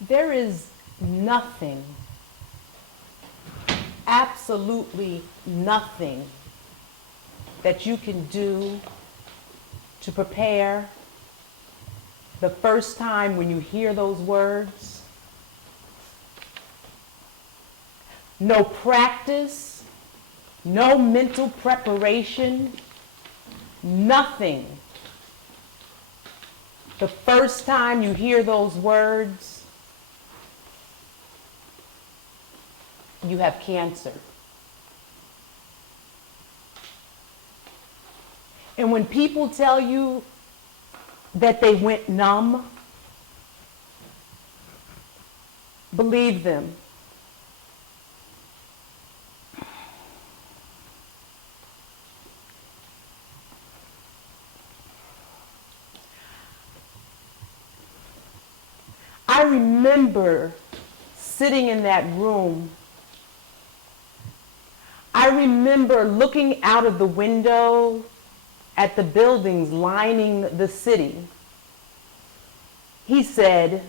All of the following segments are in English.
There is nothing, absolutely nothing that you can do to prepare the first time when you hear those words. No practice, no mental preparation, nothing. The first time you hear those words, you have cancer. And when people tell you that they went numb, believe them. I remember sitting in that room. I remember looking out of the window at the buildings lining the city. He said,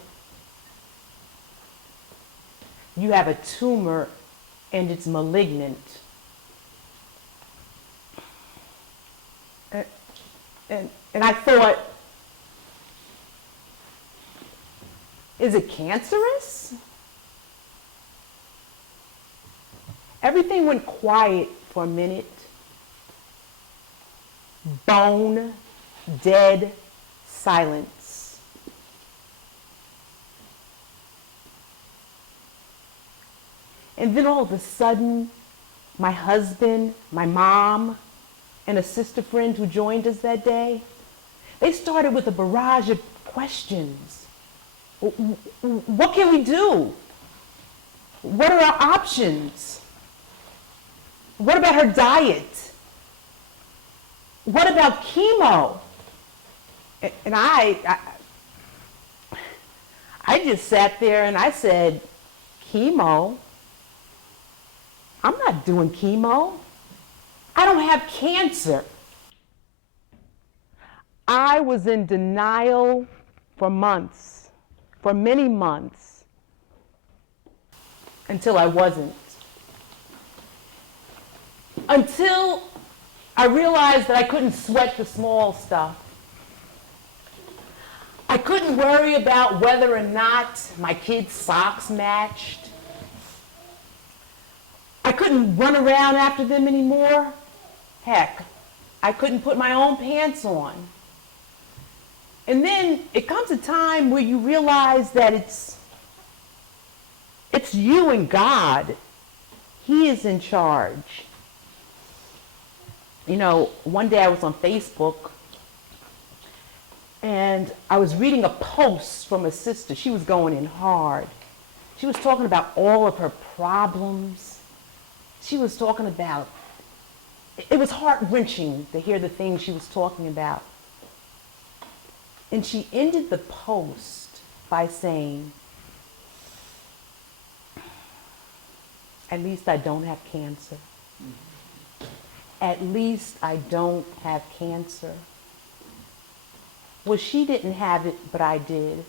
"You have a tumor and it's malignant." And I thought, is it cancerous? Everything went quiet for a minute. Bone, dead silence. And then all of a sudden, my husband, my mom, and a sister friend who joined us that day, they started with a barrage of questions. What can we do? What are our options? What about her diet? What about chemo? And I just sat there and I said, chemo? I'm not doing chemo. I don't have cancer. I was in denial for months, for many months, until I wasn't. Until I realized that I couldn't sweat the small stuff. I couldn't worry about whether or not my kids' socks matched. I couldn't run around after them anymore. Heck, I couldn't put my own pants on. And then it comes a time where you realize that it's you and God. He is in charge. You know, one day I was on Facebook and I was reading a post from a sister. She was going in hard. She was talking about all of her problems. She was talking about, it was heart-wrenching to hear the things she was talking about. And she ended the post by saying, "At least I don't have cancer. At least I don't have cancer." Well, she didn't have it, but I did.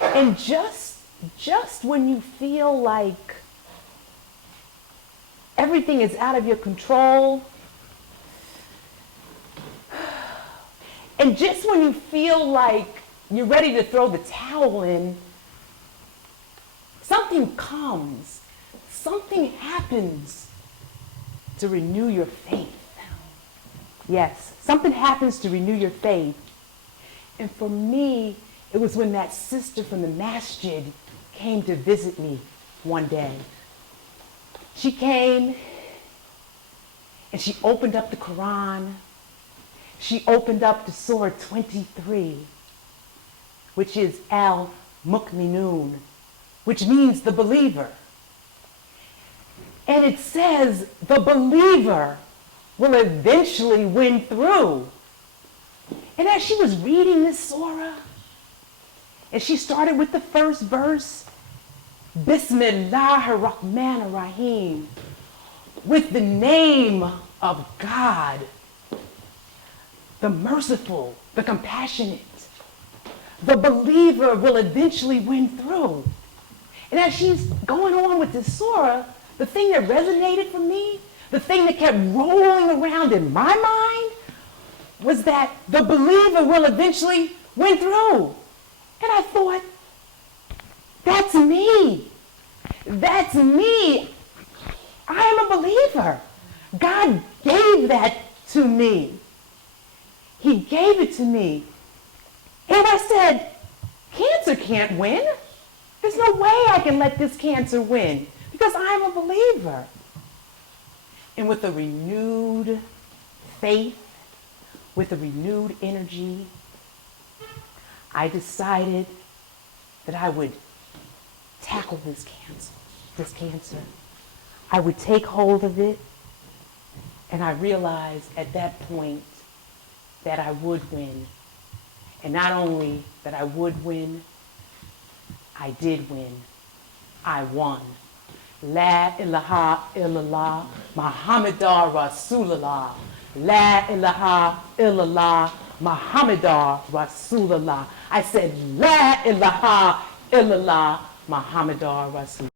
And just when you feel like everything is out of your control, and just when you feel like you're ready to throw the towel in, something comes, something happens to renew your faith. Yes, something happens to renew your faith. And for me, it was when that sister from the masjid came to visit me one day. She came and she opened up the Quran. She opened up to Surah 23, which is Al-Mu'minun, which means the believer. And it says the believer will eventually win through. And as she was reading this surah, and she started with the first verse, Bismillahir Rahmanir Rahim, with the name of God, the merciful, the compassionate, the believer will eventually win through. And as she's going on with this surah, the thing that resonated for me, the thing that kept rolling around in my mind, was that the believer will eventually win through. And I thought, that's me. That's me. I am a believer. God gave that to me. He gave it to me. And I said, cancer can't win. There's no way I can let this cancer win because I'm a believer. And with a renewed faith, with a renewed energy, I decided that I would tackle this cancer. I would take hold of it, and I realized at that point that I would win. And not only that I would win, I did win. I won. La ilaha illallah, Muhammadur Rasulullah. La ilaha illallah, Muhammadur Rasulullah. I said, La ilaha illallah, Muhammadur Rasulullah.